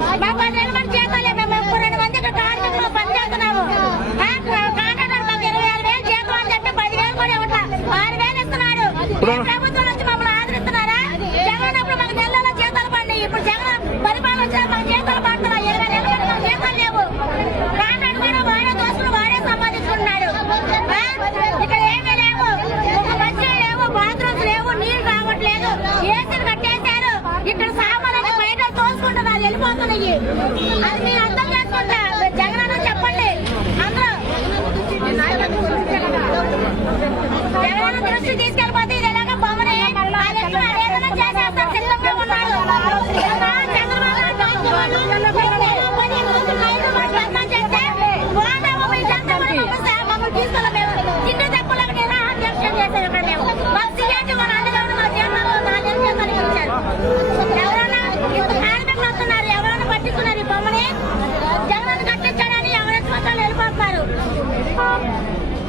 మా 10,000 మంది జీతాలే. మేము 2 మంది ఇక్కడ కార్మికులు పని చేస్తున్నాము. కాంట్రాక్టర్ మాకు 26,000 జీతం అని చెప్పి 10,000 కూడా ఇవ్వట్లా. 6,000 ఇస్తున్నాడు. ప్రభుత్వం నుంచి మమ్మల్ని ఆదరిస్తున్నారా? జగన్ అప్పుడు మాకు నెలలో జీతాలు పడినాయి. ఇప్పుడు జగన్ పరిపాలన వచ్చిన మాకు జీతాలు పడుతున్నాయి. 20,000 మంది మాకు జీతాలు లేవు. కాంట్రాక్ట్ కూడా వాడే దోస్తులు వాడే సంపాదించుకుంటున్నాడు. ఇక్కడ ఏమీ లేవు. ఒక బస్సులు లేవు, బాత్రూమ్స్ లేవు, నీళ్లు రావట్లేదు. ఏసీలు కట్టేశారు. ఇక్కడ సామాన్లు బయట తోసుకుంటున్నారు, వెళ్ళిపోతున్నాయి. అది మీరు అర్థం చేసుకుంటా. జగన్ అన్న చెప్పండి. అందరూ జగన్ దృష్టి తీసుకెళ్ళిపోతే ఇది ఎలాగ బొమ్మని ఏదైనా చేసేస్తారు. సిద్ధంగా ఉన్నారు. మమ్మల్ని తీసుకెళ్ళలేదు. చిన్న తప్పులకు నేను అధ్యక్షం చేశాను. ఇక్కడ మేము మాకు సీఎంటీ మన అండగా మా జీవనాలు 4,000 జీతాలు ఇచ్చారు. ఎవరైనా ఇంత కార్మికులు వస్తున్నారు, ఎవరైనా పట్టిస్తున్నారు ఈ బొమ్మని. జగన్ కట్టించాడని ఎవరైనా వెళ్ళిపోతున్నారు.